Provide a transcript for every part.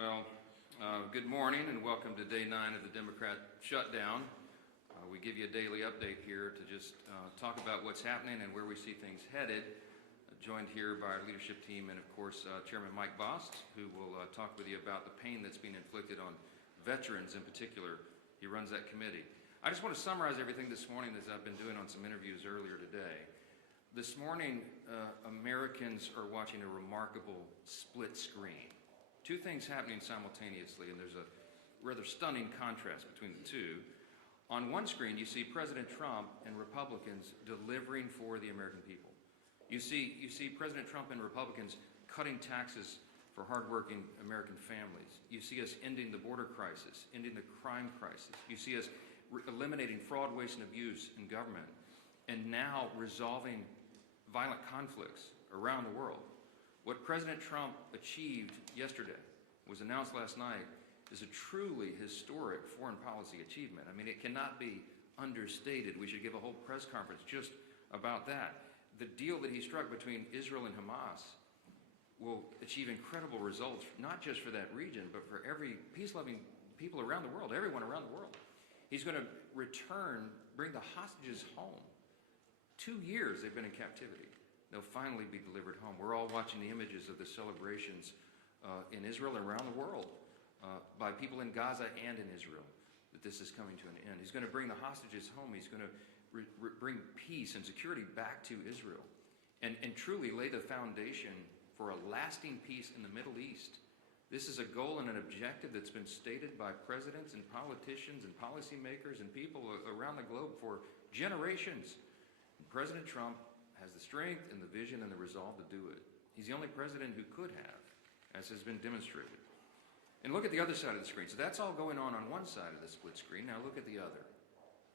Well, good morning and welcome to day 9 of the Democrat shutdown. We give you a daily update here to just talk about what's happening and where we see things headed. Joined here by our leadership team and, of course, Chairman Mike Bost, who will talk with you about the pain that's being inflicted on veterans in particular. He runs that committee. I just want to summarize everything this morning as I've been doing on some interviews earlier today. This morning, Americans are watching a remarkable split screen. Two things happening simultaneously, and there's a rather stunning contrast between the two. On one screen, you see President Trump and Republicans delivering for the American people. You see President Trump and Republicans cutting taxes for hardworking American families. You see us ending the border crisis, ending the crime crisis. You see us eliminating fraud, waste, and abuse in government, and now resolving violent conflicts around the world. What President Trump achieved yesterday, was announced last night, is a truly historic foreign policy achievement. I mean, it cannot be understated. We should give a whole press conference just about that. The deal that he struck between Israel and Hamas will achieve incredible results, not just for that region, but for every peace-loving people around the world, everyone around the world. He's going to bring the hostages home. 2 years they've been in captivity. They'll finally be delivered home. We're all watching the images of the celebrations in Israel and around the world by people in Gaza and in Israel, that this is coming to an end. He's going to bring the hostages home. He's going to bring peace and security back to Israel and truly lay the foundation for a lasting peace in the Middle East. This is a goal and an objective that's been stated by presidents and politicians and policymakers and people around the globe for generations. And President Trump has the strength and the vision and the resolve to do it. He's the only president who could have, as has been demonstrated. And look at the other side of the screen. So that's all going on one side of the split screen. Now look at the other.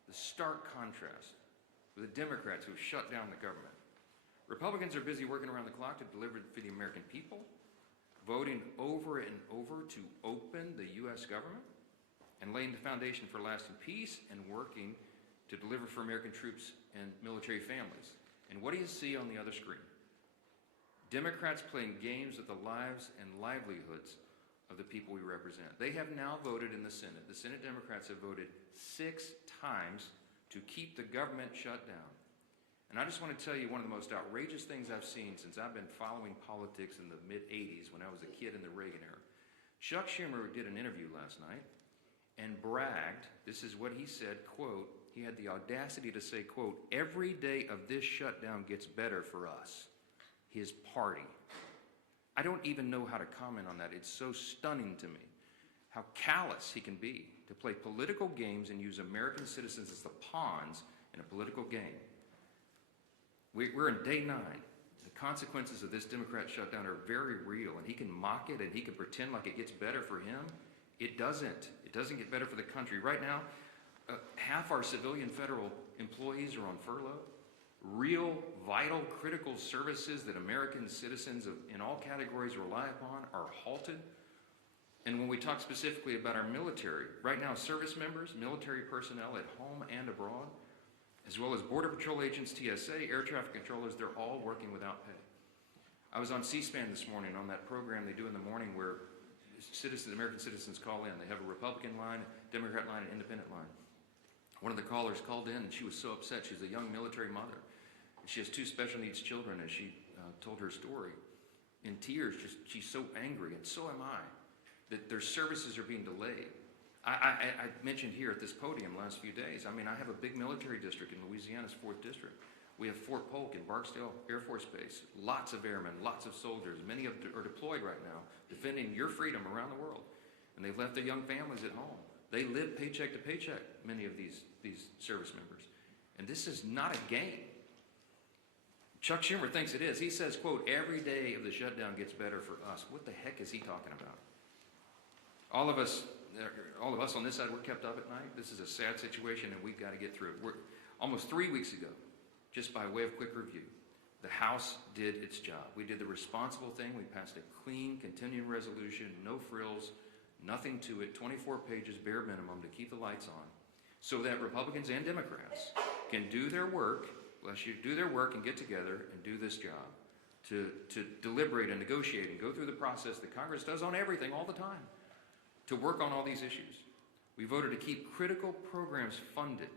The stark contrast with the Democrats who have shut down the government. Republicans are busy working around the clock to deliver for the American people, voting over and over to open the U.S. government, and laying the foundation for lasting peace and working to deliver for American troops and military families. And what do you see on the other screen? Democrats playing games with the lives and livelihoods of the people we represent. They have now voted in the Senate. The Senate Democrats have voted 6 times to keep the government shut down. And I just want to tell you one of the most outrageous things I've seen since I've been following politics in the mid-'80s when I was a kid in the Reagan era. Chuck Schumer did an interview last night and bragged, this is what he said, quote, he had the audacity to say, quote, every day of this shutdown gets better for us, his party. I don't even know how to comment on that. It's so stunning to me how callous he can be to play political games and use American citizens as the pawns in a political game. We're in day 9. The consequences of this Democrat shutdown are very real, and he can mock it and he can pretend like it gets better for him. It doesn't. It doesn't get better for the country. Right now, half our civilian federal employees are on furlough. Real, vital, critical services that American citizens in all categories rely upon are halted. And when we talk specifically about our military, right now service members, military personnel at home and abroad, as well as Border Patrol agents, TSA, air traffic controllers, they're all working without pay. I was on C-SPAN this morning on that program they do in the morning where American citizens call in. They have a Republican line, Democrat line, and independent line. One of the callers called in and she was so upset. She's a young military mother. And she has 2 special needs children as she told her story. In tears, she's so angry, and so am I, that their services are being delayed. I mentioned here at this podium last few days, I mean, I have a big military district in Louisiana's 4th District. We have Fort Polk in Barksdale Air Force Base. Lots of airmen, lots of soldiers. Many are deployed right now, defending your freedom around the world. And they've left their young families at home. They live paycheck to paycheck, many of these service members. And this is not a game. Chuck Schumer thinks it is. He says, quote, every day of the shutdown gets better for us. What the heck is he talking about? All of us on this side, we're kept up at night. This is a sad situation, and we've got to get through it. Almost 3 weeks ago, just by way of quick review, the House did its job. We did the responsible thing. We passed a clean, continuing resolution, no frills, nothing to it, 24 pages, bare minimum, to keep the lights on, so that Republicans and Democrats can do their work, and get together and do this job to deliberate and negotiate and go through the process that Congress does on everything all the time, to work on all these issues. We voted to keep critical programs funded,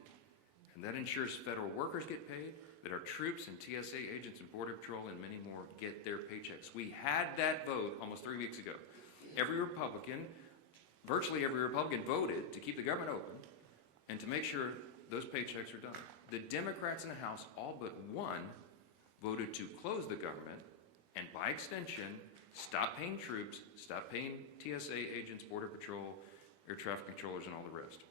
and that ensures federal workers get paid, that our troops and TSA agents and Border Patrol and many more get their paychecks. We had that vote almost 3 weeks ago. Virtually every Republican voted to keep the government open and to make sure those paychecks are done. The Democrats in the House, all but one, voted to close the government and, by extension, stop paying troops, stop paying TSA agents, Border Patrol, air traffic controllers, and all the rest.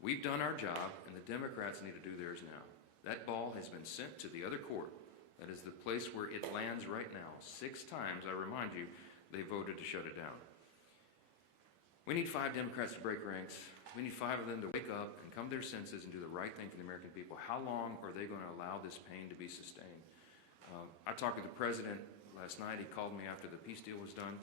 We've done our job, and the Democrats need to do theirs now. That ball has been sent to the other court. That is the place where it lands right now. 6 times, I remind you, they voted to shut it down. We need 5 Democrats to break ranks. We need 5 of them to wake up and come to their senses and do the right thing for the American people. How long are they going to allow this pain to be sustained? I talked to the president last night. He called me after the peace deal was done,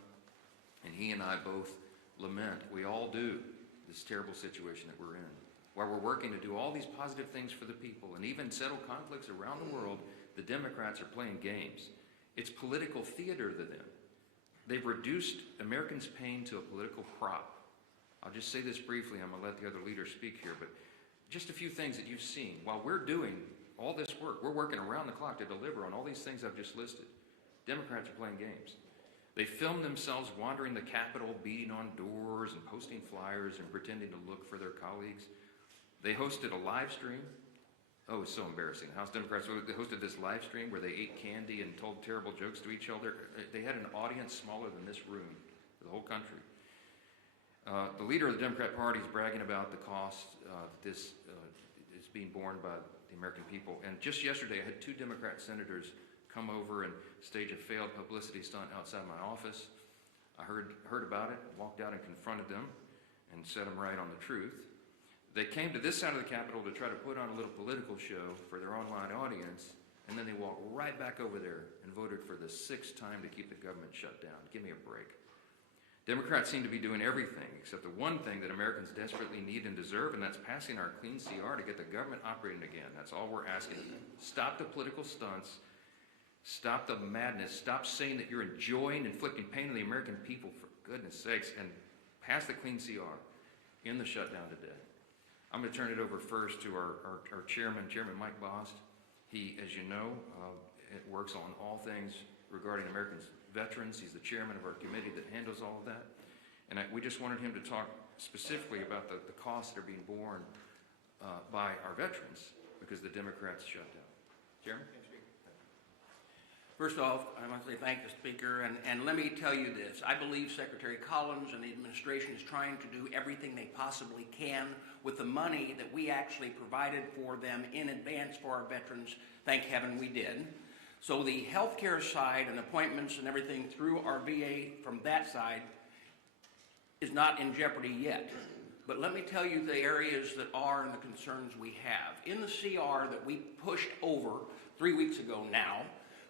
and he and I both lament, we all do, this terrible situation that we're in. While we're working to do all these positive things for the people and even settle conflicts around the world, the Democrats are playing games. It's political theater to them. They've reduced Americans' pain to a political prop. I'll just say this briefly. I'm going to let the other leaders speak here, but just a few things that you've seen. While we're doing all this work, we're working around the clock to deliver on all these things I've just listed. Democrats are playing games. They filmed themselves wandering the Capitol, beating on doors and posting flyers and pretending to look for their colleagues. They hosted a live stream. Oh, it's so embarrassing. House Democrats, they hosted this live stream where they ate candy and told terrible jokes to each other. They had an audience smaller than this room for the whole country. The leader of the Democrat Party is bragging about the cost this is being borne by the American people. And just yesterday, I had 2 Democrat senators come over and stage a failed publicity stunt outside my office. I heard about it, walked out and confronted them and set them right on the truth. They came to this side of the Capitol to try to put on a little political show for their online audience, and then they walked right back over there and voted for the 6th time to keep the government shut down. Give me a break. Democrats seem to be doing everything except the one thing that Americans desperately need and deserve, and that's passing our clean CR to get the government operating again. That's all we're asking of them. Stop the political stunts. Stop the madness. Stop saying that you're enjoying inflicting pain on the American people, for goodness sakes, and pass the clean CR in the shutdown today. I'm going to turn it over first to our chairman, Chairman Mike Bost. He, as you know, works on all things regarding Americans veterans. He's the chairman of our committee that handles all of that. And we just wanted him to talk specifically about the costs that are being borne by our veterans because the Democrats shut down. Chairman? First off, I want to say thank the Speaker, and let me tell you this. I believe Secretary Collins and the administration is trying to do everything they possibly can with the money that we actually provided for them in advance for our veterans. Thank heaven we did. So the healthcare side and appointments and everything through our VA from that side is not in jeopardy yet. But let me tell you the areas that are and the concerns we have. In the CR that we pushed over 3 weeks ago now,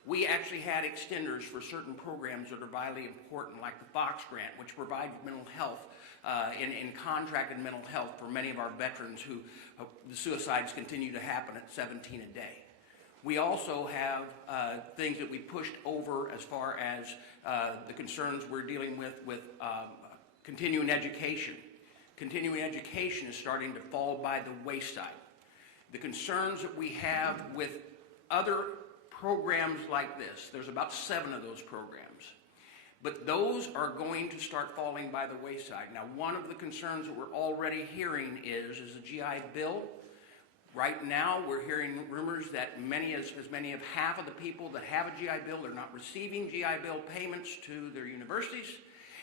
we actually had extenders for certain programs that are vitally important, like the Fox Grant, which provides mental health in contracted mental health for many of our veterans who the suicides continue to happen at 17 a day. We also have things that we pushed over as far as the concerns we're dealing with continuing education. Continuing education is starting to fall by the wayside. The concerns that we have with other programs like this, there's about 7 of those programs, but those are going to start falling by the wayside. Now, one of the concerns that we're already hearing is the GI Bill. Right now, we're hearing rumors that as many as half of the people that have a GI Bill are not receiving GI Bill payments to their universities,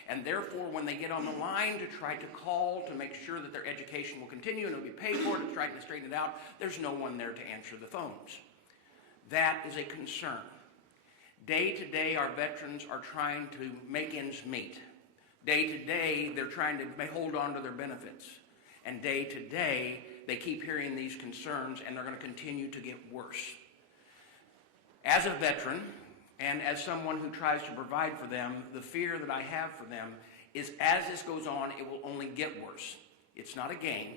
and therefore, when they get on the line to try to call to make sure that their education will continue and it'll be paid for, to try to straighten it out, there's no one there to answer the phones. That is a concern. Day to day, our veterans are trying to make ends meet. Day to day, they're trying to hold on to their benefits. And day to day, they keep hearing these concerns, and they're going to continue to get worse. As a veteran, and as someone who tries to provide for them, the fear that I have for them is as this goes on, it will only get worse. It's not a game.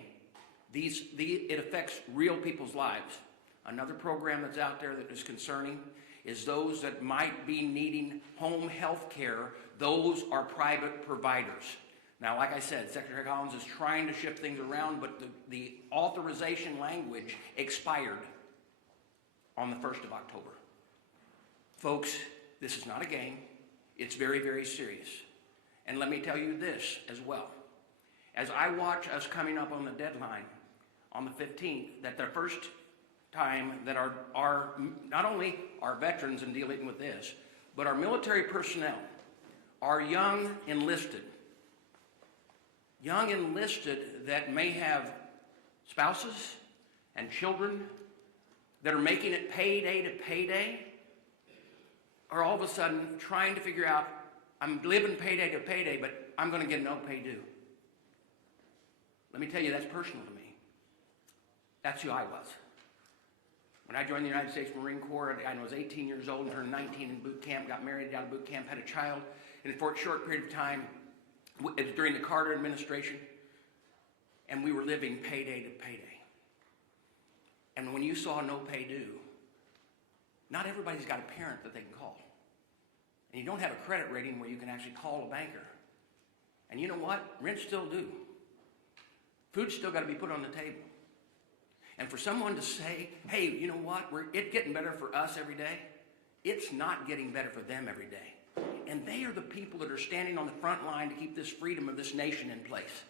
It affects real people's lives. Another program that's out there that is concerning is those that might be needing home health care. Those are private providers. Now, like I said, Secretary Collins is trying to shift things around, but the authorization language expired on the 1st of October. Folks, this is not a game. It's very, very serious. And let me tell you this as well. As I watch us coming up on the deadline on the 15th, that the first time that our not only our veterans in dealing with this, but our military personnel, our young enlisted that may have spouses and children that are making it payday to payday, are all of a sudden trying to figure out, I'm living payday to payday, but I'm going to get no pay due. Let me tell you, that's personal to me. That's who I was. When I joined the United States Marine Corps, I was 18 years old and turned 19 in boot camp, got married out of boot camp, had a child, and for a short period of time, it was during the Carter administration, and we were living payday to payday. And when you saw no pay due, not everybody's got a parent that they can call. And you don't have a credit rating where you can actually call a banker. And you know what? Rents still due. Food's still got to be put on the table. And for someone to say, hey, you know what? It's getting better for us every day. It's not getting better for them every day. And they are the people that are standing on the front line to keep this freedom of this nation in place.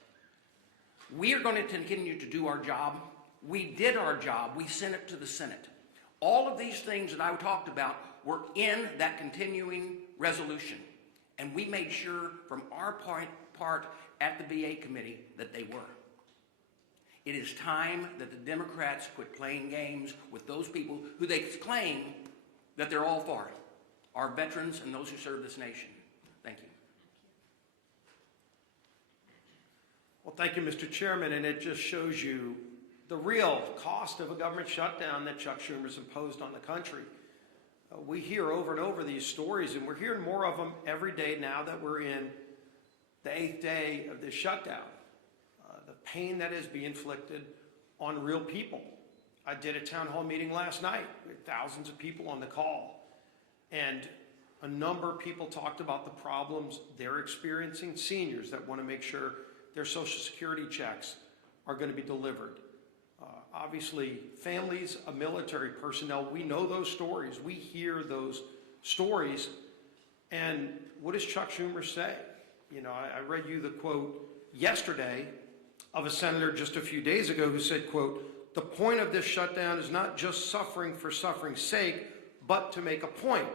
We are going to continue to do our job. We did our job. We sent it to the Senate. All of these things that I talked about were in that continuing resolution. And we made sure from our part at the VA committee that they were. It is time that the Democrats quit playing games with those people who they claim that they're all for, our veterans and those who serve this nation. Thank you. Well, thank you, Mr. Chairman, and it just shows you the real cost of a government shutdown that Chuck Schumer's imposed on the country. We hear over and over these stories, and we're hearing more of them every day now that we're in the 8th day of this shutdown. The pain that is being inflicted on real people. I did a town hall meeting last night with thousands of people on the call, and a number of people talked about the problems they're experiencing. Seniors that want to make sure their Social Security checks are going to be delivered. Obviously, families of military personnel, we know those stories. We hear those stories. And what does Chuck Schumer say? You know, I read you the quote yesterday of a senator just a few days ago who said, quote, "The point of this shutdown is not just suffering for suffering's sake, but to make a point."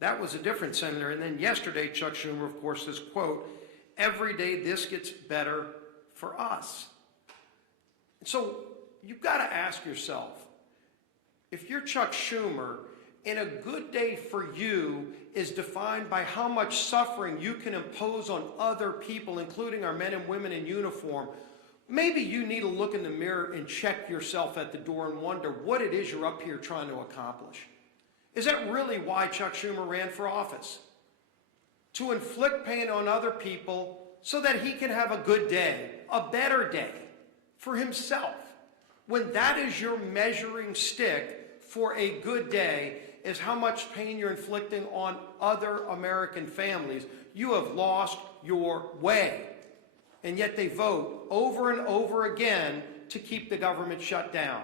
That was a different senator. And then yesterday, Chuck Schumer, of course, says, quote, "Every day this gets better for us." And so you've got to ask yourself, if you're Chuck Schumer, and a good day for you is defined by how much suffering you can impose on other people, including our men and women in uniform, maybe you need to look in the mirror and check yourself at the door and wonder what it is you're up here trying to accomplish. Is that really why Chuck Schumer ran for office? To inflict pain on other people so that he can have a good day, a better day for himself. When that is your measuring stick for a good day, is how much pain you're inflicting on other American families, you have lost your way. And yet they vote over and over again to keep the government shut down.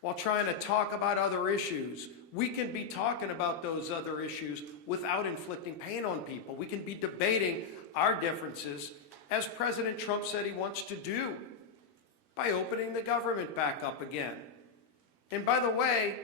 While trying to talk about other issues, we can be talking about those other issues without inflicting pain on people. We can be debating our differences, as President Trump said he wants to do, by opening the government back up again. And by the way,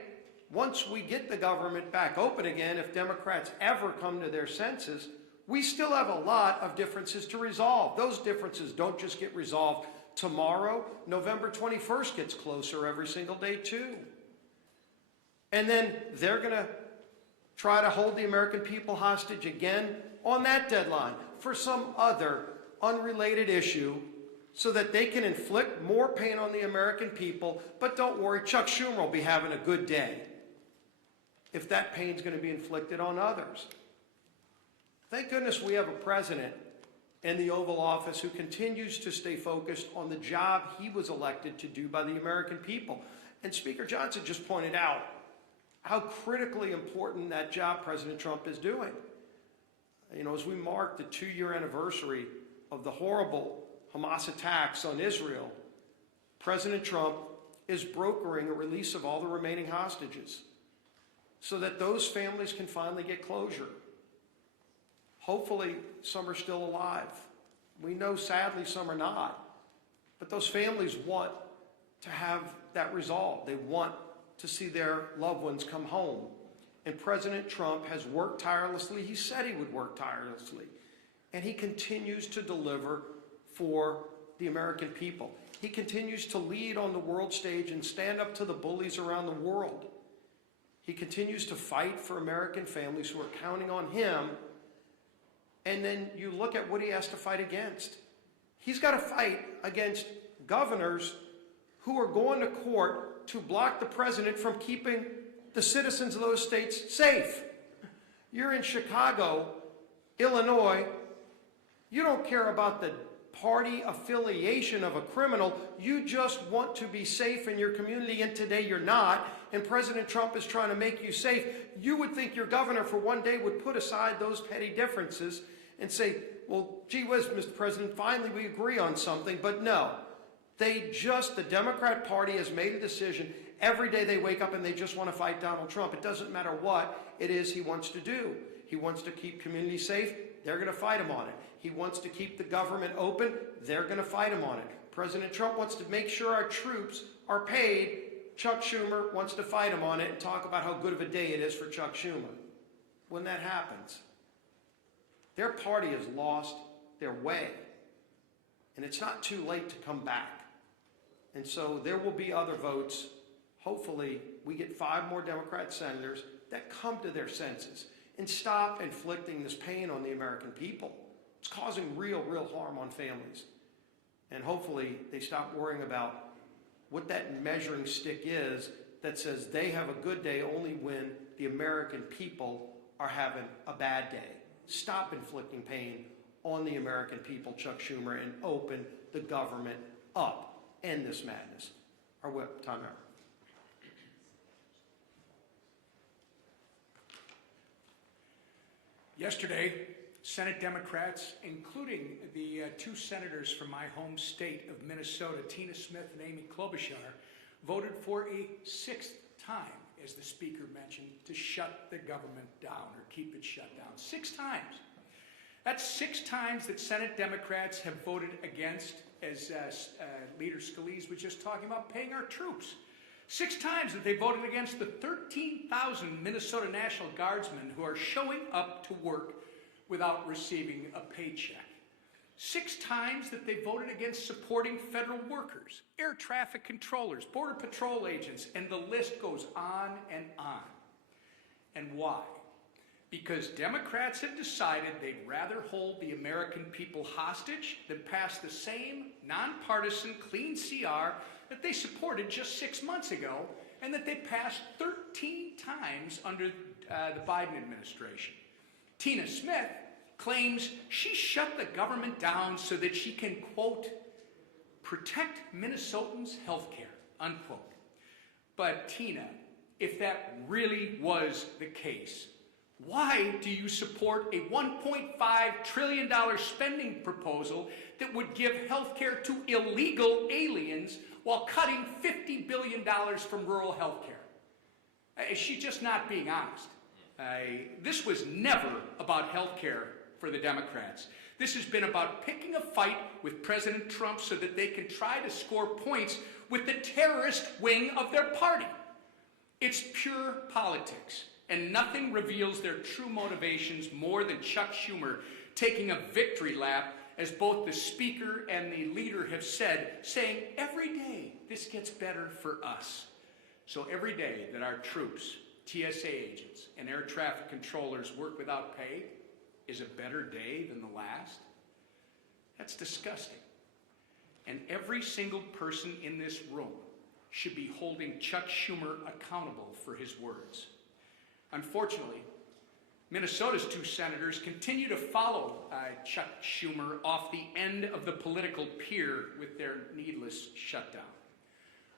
once we get the government back open again, if Democrats ever come to their senses, we still have a lot of differences to resolve. Those differences don't just get resolved tomorrow. November 21st gets closer every single day too. And then they're going to try to hold the American people hostage again on that deadline for some other unrelated issue so that they can inflict more pain on the American people. But don't worry, Chuck Schumer will be having a good day if that pain's going to be inflicted on others. Thank goodness we have a president in the Oval Office who continues to stay focused on the job he was elected to do by the American people. And Speaker Johnson just pointed out how critically important that job President Trump is doing. You know, as we mark the 2-year anniversary of the horrible Hamas attacks on Israel, President Trump is brokering a release of all the remaining hostages so that those families can finally get closure. Hopefully, some are still alive. We know, sadly, some are not. But those families want to have that resolved. They want to see their loved ones come home. And President Trump has worked tirelessly. He said he would work tirelessly. And he continues to deliver for the American people. He continues to lead on the world stage and stand up to the bullies around the world. He continues to fight for American families who are counting on him. And then you look at what he has to fight against. He's got to fight against governors who are going to court to block the president from keeping the citizens of those states safe. You're in Chicago, Illinois. You don't care about the party affiliation of a criminal. You just want to be safe in your community, and today you're not. And President Trump is trying to make you safe. You would think your governor for one day would put aside those petty differences and say, well, gee whiz, Mr. President, finally we agree on something. But no, the Democrat Party has made a decision. Every day they wake up and they just want to fight Donald Trump. It doesn't matter what it is he wants to do. He wants to keep communities safe. They're going to fight him on it. He wants to keep the government open. They're going to fight him on it. President Trump wants to make sure our troops are paid. Chuck Schumer wants to fight him on it and talk about how good of a day it is for Chuck Schumer. When that happens, their party has lost their way. And it's not too late to come back. And so there will be other votes. Hopefully, we get 5 more Democrat senators that come to their senses and stop inflicting this pain on the American people. It's causing real harm on families. And hopefully, they stop worrying about what that measuring stick is that says they have a good day only when the American people are having a bad day. Stop inflicting pain on the American people, Chuck Schumer, and open the government up. End this madness. Our whip, Tom Emmer. Yesterday, Senate Democrats, including the 2 senators from my home state of Minnesota, Tina Smith and Amy Klobuchar, voted for a 6th time, as the Speaker mentioned, to shut the government down or keep it shut down. 6 times. That's 6 times that Senate Democrats have voted against, as Leader Scalise was just talking about, paying our troops. 6 times that they voted against the 13,000 Minnesota National Guardsmen who are showing up to work without receiving a paycheck. 6 times that they voted against supporting federal workers, air traffic controllers, border patrol agents, and the list goes on and on. And why? Because Democrats have decided they'd rather hold the American people hostage than pass the same nonpartisan clean CR that they supported just 6 months ago and that they passed 13 times under the Biden administration. Tina Smith claims she shut the government down so that she can, quote, protect Minnesotans' health care, unquote. But Tina, if that really was the case, why do you support a $1.5 trillion spending proposal that would give health care to illegal aliens while cutting $50 billion from rural health care? Is she just not being honest? This was never about health care for the Democrats. This has been about picking a fight with President Trump so that they can try to score points with the terrorist wing of their party. It's pure politics, and nothing reveals their true motivations more than Chuck Schumer taking a victory lap, as both the Speaker and the Leader have said, saying every day this gets better for us. So every day that our troops, TSA agents, and air traffic controllers work without pay is a better day than the last? That's disgusting. And every single person in this room should be holding Chuck Schumer accountable for his words. Unfortunately, Minnesota's 2 senators continue to follow Chuck Schumer off the end of the political pier with their needless shutdown.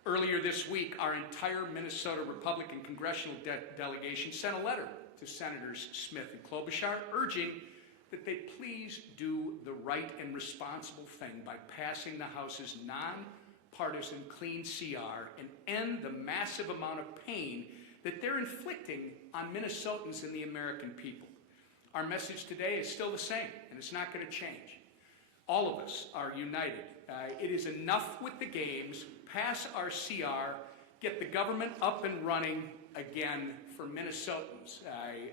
Earlier this week, our entire Minnesota Republican congressional delegation sent a letter to Senators Smith and Klobuchar urging that they please do the right and responsible thing by passing the House's nonpartisan clean CR and end the massive amount of pain that they're inflicting on Minnesotans and the American people. Our message today is still the same, and it's not going to change. All of us are united. It is enough with the games. Pass our CR, get the government up and running again for Minnesotans.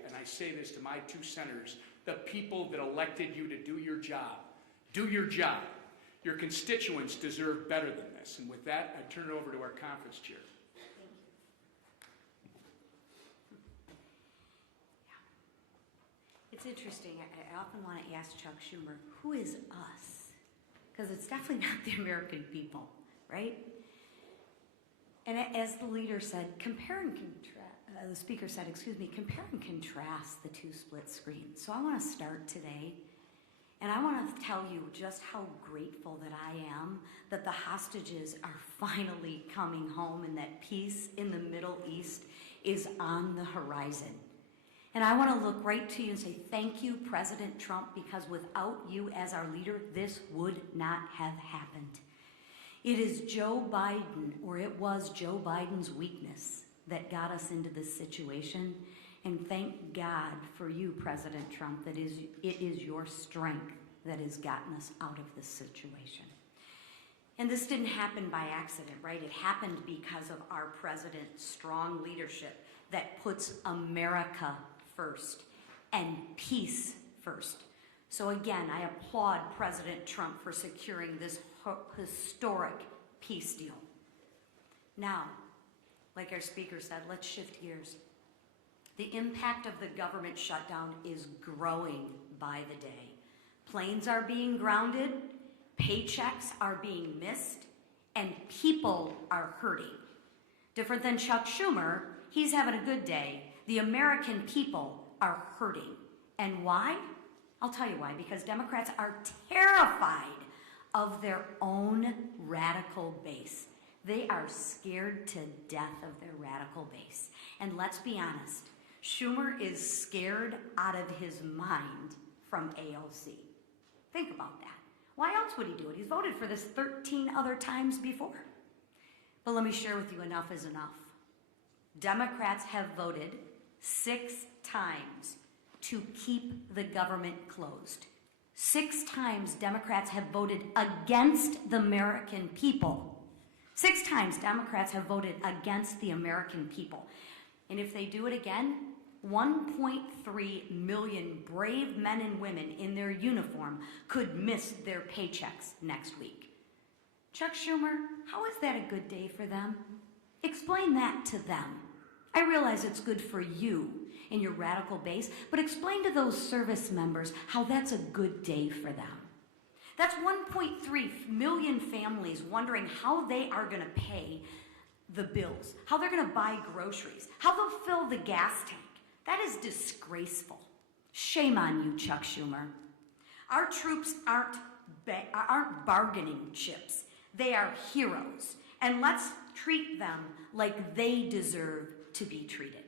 And I say this to my two senators, the people that elected you to do your job. Do your job. Your constituents deserve better than this. And with that, I turn it over to our conference chair. It's interesting. I often want to ask Chuck Schumer, who is us? Because it's definitely not the American people, right? And as the leader said, the speaker said, compare and contrast the two split screens. So I want to start today, and I want to tell you just how grateful that I am that the hostages are finally coming home and that peace in the Middle East is on the horizon. And I want to look right to you and say, thank you, President Trump, because without you as our leader, this would not have happened. It is Joe Biden, or it was Joe Biden's weakness that got us into this situation. And thank God for you, President Trump, that it is your strength that has gotten us out of this situation. And this didn't happen by accident, right? It happened because of our president's strong leadership that puts America first and peace first. So again, I applaud President Trump for securing this historic peace deal. Now, like our speaker said, let's shift gears. The impact of the government shutdown is growing by the day. Planes are being grounded, paychecks are being missed, and people are hurting. Different than Chuck Schumer, he's having a good day. The American people are hurting. And why? I'll tell you why. Because Democrats are terrified of their own radical base. They are scared to death of their radical base. And let's be honest, Schumer is scared out of his mind from AOC. Think about that. Why else would he do it? He's voted for this 13 other times before. But let me share with you, enough is enough. Democrats have voted 6 times to keep the government closed. 6 times Democrats have voted against the American people. 6 times Democrats have voted against the American people. And if they do it again, 1.3 million brave men and women in their uniform could miss their paychecks next week. Chuck Schumer, how is that a good day for them? Explain that to them. I realize it's good for you and your radical base, but explain to those service members how that's a good day for them. That's 1.3 million families wondering how they are going to pay the bills, how they're going to buy groceries, how they'll fill the gas tank. That is disgraceful. Shame on you, Chuck Schumer. Our troops aren't bargaining chips. They are heroes. And let's treat them like they deserve to be treated.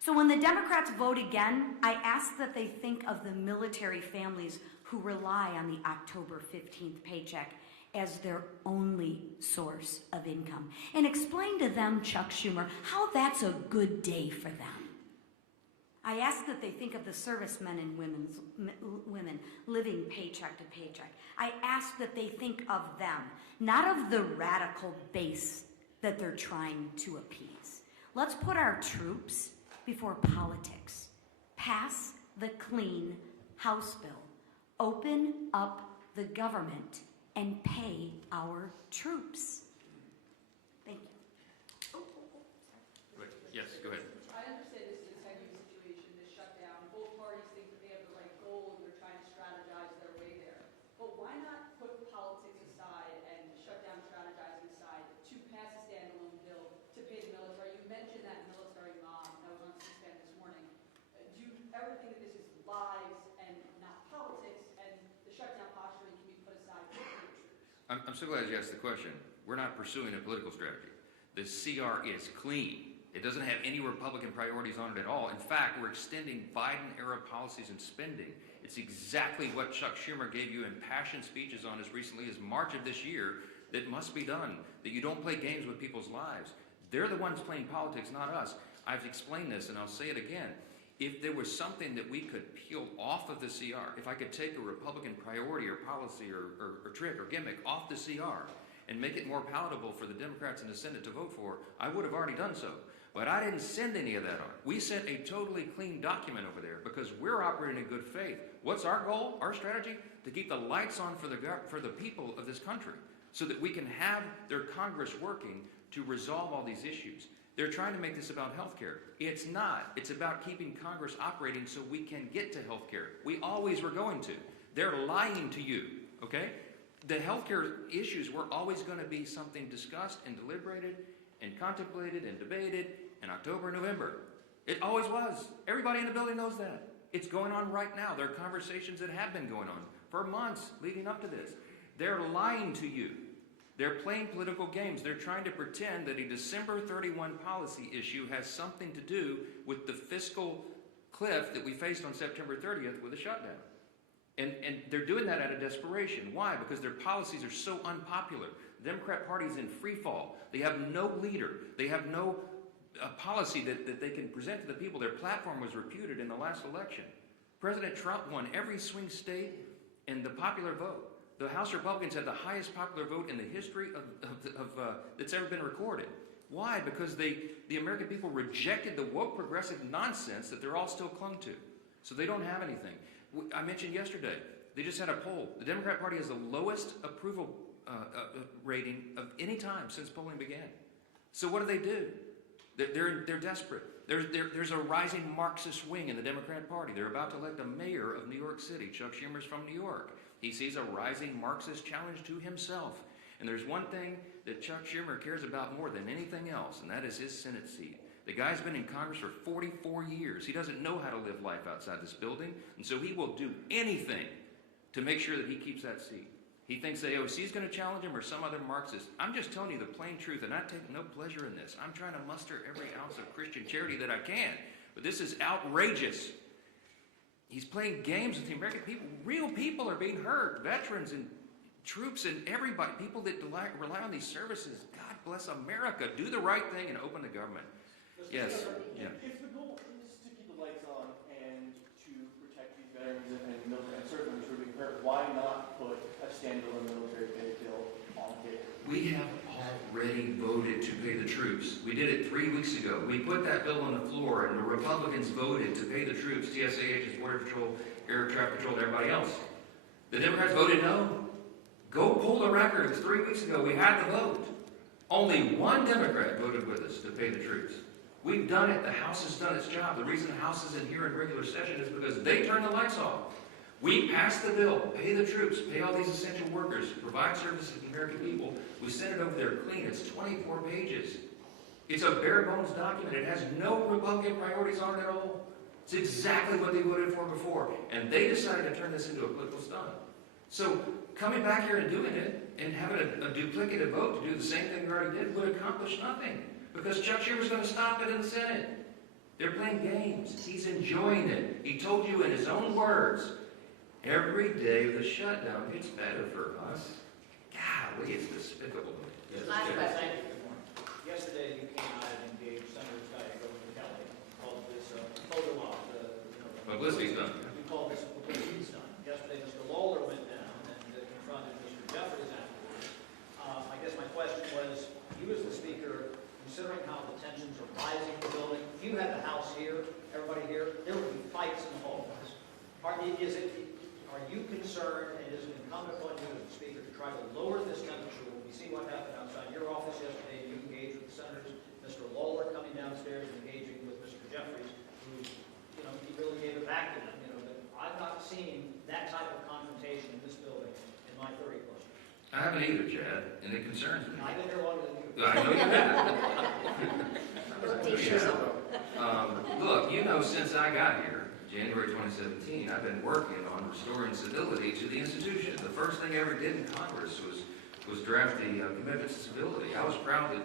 So when the Democrats vote again, I ask that they think of the military families who rely on the October 15th paycheck as their only source of income. And explain to them, Chuck Schumer, how that's a good day for them. I ask that they think of the servicemen and women living paycheck to paycheck. I ask that they think of them, not of the radical base that they're trying to appease. Let's put our troops before politics. Pass the clean House bill. Open up the government and pay our troops. Thank you. Yes, go ahead. I understand this is a heavy situation, this shutdown. Both parties think that they have the right goal and they're trying to strategize their way there. But why not put politics aside and shutdown strategizing aside to pass a standalone bill to pay the military? You mentioned that military mom that was on C-SPAN this morning. Do you ever think that this is lives and not politics, and the shutdown posturing can be put aside for the troops? I'm so glad you asked the question. We're not pursuing a political strategy. The CR is clean. It doesn't have any Republican priorities on it at all. In fact, we're extending Biden-era policies and spending. It's exactly what Chuck Schumer gave you impassioned speeches on as recently as March of this year that must be done, that you don't play games with people's lives. They're the ones playing politics, not us. I've explained this, and I'll say it again. If there was something that we could peel off of the CR, if I could take a Republican priority or policy or trick or gimmick off the CR and make it more palatable for the Democrats in the Senate to vote for, I would have already done so. But I didn't send any of that on. We sent a totally clean document over there because we're operating in good faith. What's our goal, our strategy? To keep the lights on for the people of this country so that we can have their Congress working to resolve all these issues. They're trying to make this about health care. It's not. It's about keeping Congress operating so we can get to health care. We always were going to. They're lying to you, okay? The health care issues were always going to be something discussed and deliberated and contemplated and debated in October, November. It always was. Everybody in the building knows that. It's going on right now. There are conversations that have been going on for months leading up to this. They're lying to you. They're playing political games. They're trying to pretend that a December 31 policy issue has something to do with the fiscal cliff that we faced on September 30th with a shutdown. And they're doing that out of desperation. Why? Because their policies are so unpopular. The Democrat Party is in free fall. They have no leader. They have no policy that they can present to the people. Their platform was reputed in the last election. President Trump won every swing state in the popular vote. The House Republicans had the highest popular vote in the history that's ever been recorded. Why? Because the American people rejected the woke progressive nonsense that they're all still clung to. So they don't have anything. I mentioned yesterday, they just had a poll. The Democrat Party has the lowest approval rating of any time since polling began. So what do? They're desperate. There's a rising Marxist wing in the Democrat Party. They're about to elect a mayor of New York City. Chuck Schumer's from New York. He sees a rising Marxist challenge to himself. And there's one thing that Chuck Schumer cares about more than anything else, and that is his Senate seat. The guy's been in Congress for 44 years. He doesn't know how to live life outside this building, and so he will do anything to make sure that he keeps that seat. He thinks the AOC is going to challenge him or some other Marxist. I'm just telling you the plain truth, and I take no pleasure in this. I'm trying to muster every ounce of Christian charity that I can, but this is outrageous. He's playing games with the American people. Real people are being hurt. Veterans and troops and everybody, people that rely on these services. God bless America. Do the right thing and open the government. Yes. Yeah. If the goal is to keep the lights on and to protect these veterans and military and service members who are being hurt, why not put a standalone military pay bill on the table? We have already voted to pay the troops. We did it 3 weeks ago. We put that bill on the floor, and the Republicans voted to pay the troops, TSA agents, Border Patrol, Air Traffic Patrol, and everybody else. The Democrats voted no. Go pull the records. 3 weeks ago, we had the vote. Only one Democrat voted with us to pay the troops. We've done it. The House has done its job. The reason the House is in here in regular session is because they turned the lights off. We passed the bill, pay the troops, pay all these essential workers, provide services to the American people. We sent it over there clean. It's 24 pages. It's a bare bones document. It has no Republican priorities on it at all. It's exactly what they voted for before. And they decided to turn this into a political stunt. So coming back here and doing it and having a duplicative vote to do the same thing we already did would accomplish nothing. Because Chuck Schumer's going to stop it in the Senate. They're playing games. He's enjoying it. He told you in his own words, every day of the shutdown gets better for us. Golly, it's despicable. Yes, Last question. Yesterday you came out and engaged Senator Kelly, called this photo op. Publicity stunt. You called this a publicity stunt. Yesterday Mr. Lawler went down and confronted Mr. Jeffries afterwards. I guess my question was, you as the speaker, considering how the tensions are rising in the building, if you had the House here, everybody here, there would be fights in the hallways. Are you concerned, and is it incumbent upon you as the speaker to try to lower this temperature? We see what happened outside your office yesterday. You engaged with the senators, Mr. Lawler coming downstairs and engaging with Mr. Jeffries, who, he really gave it back to them. But I've not seen that type of confrontation in this building in my 30 plus years. I haven't either, Chad, and it concerns me. I've been here longer than you. I know you have. Look, since I got here, January 2017, I've been working on restoring civility to the institution. The first thing I ever did in Congress was draft the Commitment to Civility. I was proud that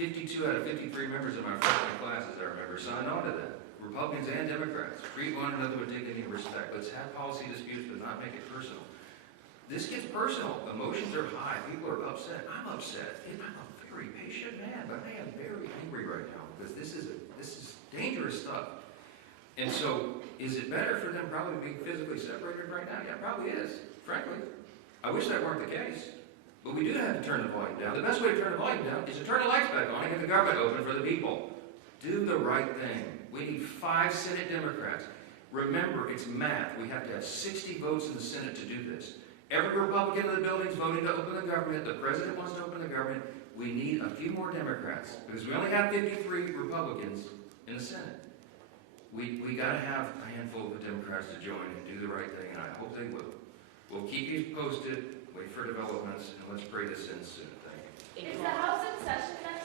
52 out of 53 members of my freshman class, as I remember, signed on to that. Republicans and Democrats. Treat one another with dignity and respect. Let's have policy disputes, but not make it personal. This gets personal. Emotions are high. People are upset. I'm upset. I'm a very patient man, but I am very angry right now because this is dangerous stuff. And so, is it better for them probably being physically separated right now? Yeah, it probably is, frankly. I wish that weren't the case. But we do have to turn the volume down. The best way to turn the volume down is to turn the lights back on and get the government open for the people. Do the right thing. We need 5 Senate Democrats. Remember, it's math. We have to have 60 votes in the Senate to do this. Every Republican in the building is voting to open the government. The president wants to open the government. We need a few more Democrats because we only have 53 Republicans in the Senate. We got to have a handful of Democrats to join and do the right thing, and I hope they will. We'll keep you posted, wait for developments, and let's pray this in soon. Thank you. Is the House in session next